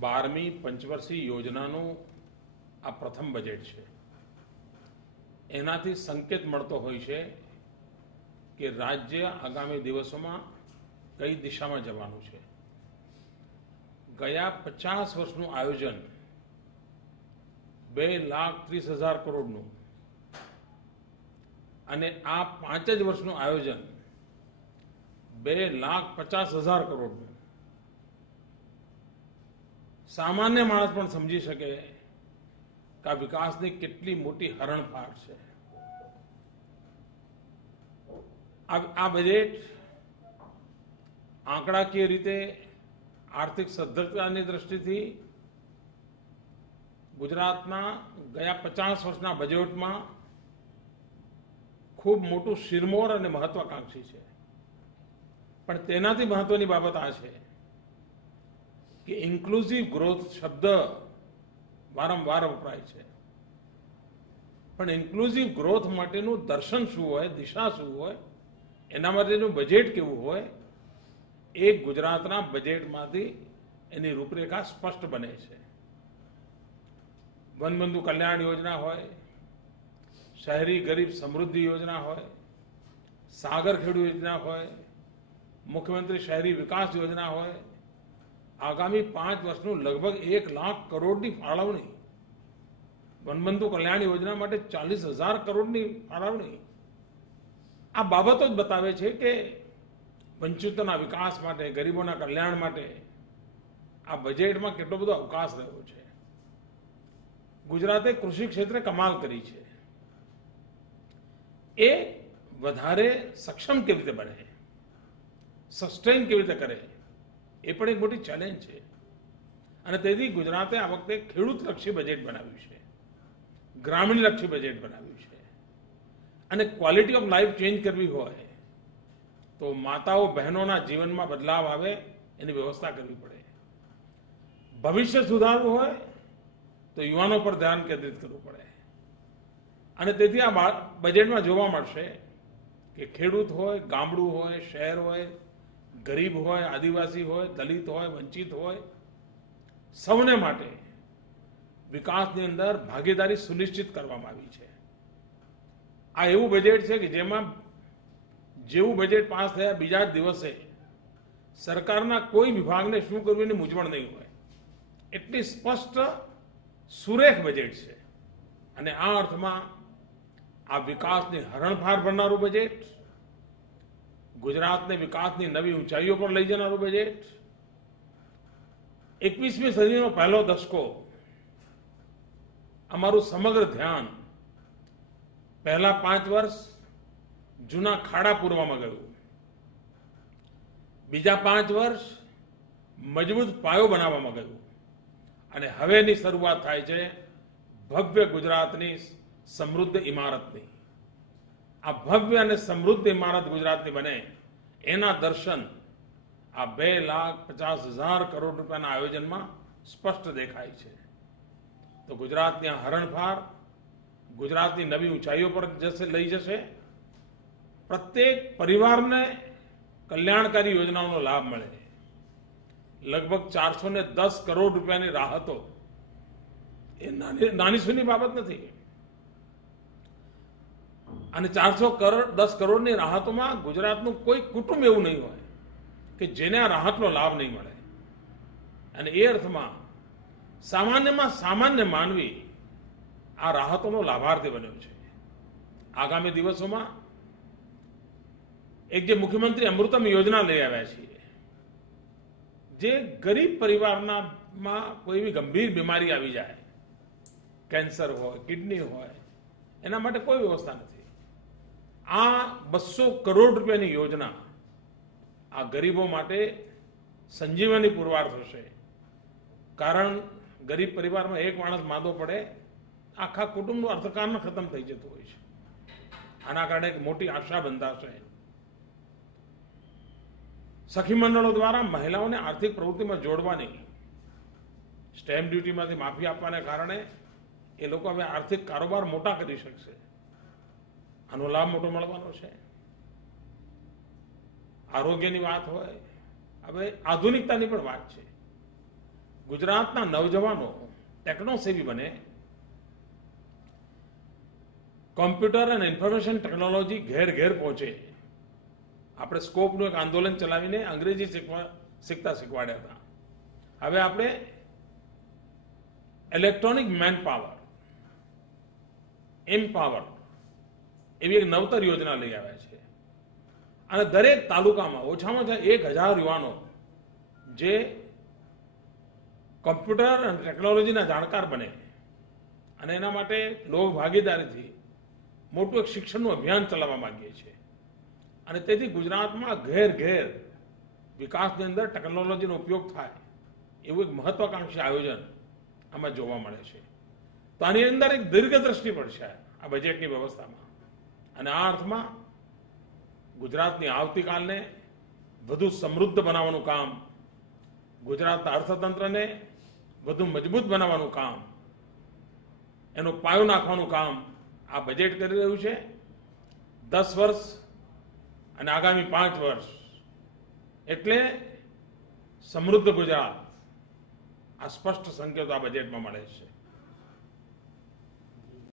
12મી પંચવર્ષીય યોજનાનું આ પ્રથમ બજેટ છે. એનાથી સંકેત મળતો હોય છે કે રાજ્ય આગામી દિવસોમાં કઈ દિશામાં જવાનું છે. ગયા 50 વર્ષનું આયોજન 2,30,000 કરોડનું અને આ 5 જ વર્ષનું આયોજન 2,50,000 કરોડનું. સામાન્ય માણસ પણ સમજી શકે કે આ વિકાસની કેટલી મોટી હરણફાળ છે. આ બજેટ આંકડાકીય રીતે આર્થિક સદ્ધરતાની દ્રષ્ટિથી ગુજરાતના ગયા 50 વર્ષના બજેટમાં ખૂબ મોટું શિરમોર અને મહત્વાકાંક્ષી છે. પણ તેનાથી મહત્વની બાબત આ છે કે ઇન્ક્લુઝિવ ગ્રોથ શબ્દ વારંવાર વપરાય છે, પણ ઇન્ક્લુઝિવ ગ્રોથ માટેનું દર્શન શું હોય, દિશા શું હોય, એના માટેનું બજેટ કેવું હોય, એ ગુજરાતના બજેટમાંથી એની રૂપરેખા સ્પષ્ટ બને છે. વનબંધુ કલ્યાણ યોજના હોય, શહેરી ગરીબ સમૃદ્ધિ યોજના હોય, સાગર ખેડૂ યોજના હોય, મુખ્યમંત્રી શહેરી વિકાસ યોજના હોય, આગામી 5 વર્ષનું લગભગ 1 લાખ કરોડની ફાળવણી, વનબંધુ કલ્યાણ યોજના માટે 40,000 કરોડની ફાળવણી. આ બાબતો જ બતાવે છે કે વંચિતોના વિકાસ માટે, ગરીબોના કલ્યાણ માટે આ બજેટમાં કેટલો બધો અવકાશ રહ્યો છે. ગુજરાતે કૃષિ ક્ષેત્રે કમાલ કરી છે. એ વધારે સક્ષમ કેવી રીતે બને, સસ્ટેન કેવી રીતે કરે, એ પણ એક મોટી ચેલેન્જ છે. અને તેથી ગુજરાતે આ વખતે ખેડૂતલક્ષી બજેટ બનાવ્યું છે, ગ્રામીણલક્ષી બજેટ બનાવ્યું છે. અને ક્વોલિટી ઓફ લાઈફ ચેન્જ કરવી હોય તો માતાઓ બહેનોના જીવનમાં બદલાવ આવે એની વ્યવસ્થા કરવી પડે. ભવિષ્ય સુધારવું હોય તો યુવાનો પર ધ્યાન કેન્દ્રિત કરવું પડે. અને તેથી આ બજેટમાં જોવા મળશે કે ખેડૂત હોય, ગામડું હોય, શહેર હોય, ગરીબ હોય, આદિવાસી હોય, દલિત હોય, વંચિત હોય, સૌને માટે વિકાસની અંદર ભાગીદારી સુનિશ્ચિત કરવામાં આવી છે. આ એવું બજેટ છે કે જેમાં જેવું બજેટ પાસ થયા બીજા જ દિવસે સરકારના કોઈ વિભાગને શું કરવું એની મૂંઝવણ નહીં હોય. એટલી સ્પષ્ટ સુરેખ બજેટ છે. અને આ અર્થમાં આ વિકાસની હરણફાળ ભરનારું બજેટ, ગુજરાતને વિકાસની નવી ઊંચાઈઓ પર લઈ જનારું બજેટ, 21મી સદીનો પહેલો દશકો, અમારું સમગ્ર ધ્યાન પહેલા 5 વર્ષ જૂના ખાડા પૂરવામાં ગયું, બીજા 5 વર્ષ મજબૂત પાયો બનાવવામાં ગયું, અને હવેની શરૂઆત થાય છે ભવ્ય ગુજરાતની સમૃદ્ધ ઇમારતની. આ ભવ્ય અને સમૃદ્ધ ઇમારત ગુજરાતની બને એના દર્શન આ 2,50,000 કરોડ રૂપિયાના આયોજનમાં સ્પષ્ટ દેખાય છે. તો ગુજરાતની આ હરણફાળ ગુજરાતની નવી ઊંચાઈઓ પર લઈ જશે. પ્રત્યેક પરિવારને કલ્યાણકારી યોજનાઓનો લાભ મળે. લગભગ 410 કરોડ રૂપિયાની રાહતો એ નાની સૂની બાબત નથી. અને 410 કરોડની રાહતોમાં ગુજરાતનું કોઈ કુટુંબ એવું નહીં હોય કે જેને આ રાહતનો લાભ નહીં મળે. અને એ અર્થમાં સામાન્યમાં સામાન્ય માનવી આ રાહતોનો લાભાર્થી બન્યો છે. આગામી દિવસોમાં એક જે મુખ્યમંત્રી અમૃતમ યોજના લઈ આવ્યા છીએ, જે ગરીબ પરિવારમાં કોઈ એવી ગંભીર બીમારી આવી જાય, કેન્સર હોય, કિડની હોય, એના માટે કોઈ વ્યવસ્થા નથી. આ 200 કરોડ રૂપિયાની યોજના આ ગરીબો માટે સંજીવની પુરવાર થશે. કારણ ગરીબ પરિવારમાં એક માણસ માંદો પડે, આખા કુટુંબનું અર્થકારણ ખતમ થઈ જતું હોય છે. આના કારણે એક મોટી આશા બંધાશે. સખી મંડળો દ્વારા મહિલાઓને આર્થિક પ્રવૃત્તિમાં જોડવાની, સ્ટેમ્પ ડ્યુટીમાંથી માફી આપવાને કારણે એ લોકો હવે આર્થિક કારોબાર મોટા કરી શકશે. આનો લાભ મોટો મળવાનો છે. આરોગ્યની વાત હોય, હવે આધુનિકતાની પણ વાત છે. ગુજરાતના નવજવાનો ટેકનો સેવી બને, કોમ્પ્યુટર અને ઇન્ફોર્મેશન ટેકનોલોજી ઘેર ઘેર પહોંચે. આપણે સ્કોપનું એક આંદોલન ચલાવીને અંગ્રેજી શીખવાડ્યા હતા. હવે આપણે ઇલેક્ટ્રોનિક મેન પાવર, એમ્પાવર એવી એક નવતર યોજના લઈ આવ્યા છે. અને દરેક તાલુકામાં ઓછામાં ઓછા 1000 યુવાનો જે કોમ્પ્યુટર અને ટેકનોલોજીના જાણકાર બને, અને એના માટે લોક ભાગીદારીથી મોટું એક શિક્ષણનું અભિયાન ચલાવવા માંગીએ છીએ. અને તેથી ગુજરાતમાં ઘેર ઘેર વિકાસની અંદર ટેકનોલોજીનો ઉપયોગ થાય એવું એક મહત્વાકાંક્ષી આયોજન આમાં જોવા મળે છે. તો આની અંદર એક દીર્ઘદ્રષ્ટિ પડશે આ બજેટની વ્યવસ્થામાં. અને આ અર્થમાં ગુજરાતની આવતીકાલને વધુ સમૃદ્ધ બનાવવાનું કામ, ગુજરાતના અર્થતંત્રને વધુ મજબૂત બનાવવાનું કામ, એનો પાયો નાખવાનું કામ આ બજેટ કરી રહ્યું છે. 10 વર્ષ અને આગામી 5 વર્ષ એટલે સમૃદ્ધ ગુજરાત, આ સ્પષ્ટ સંકેતો આ બજેટમાં મળે છે.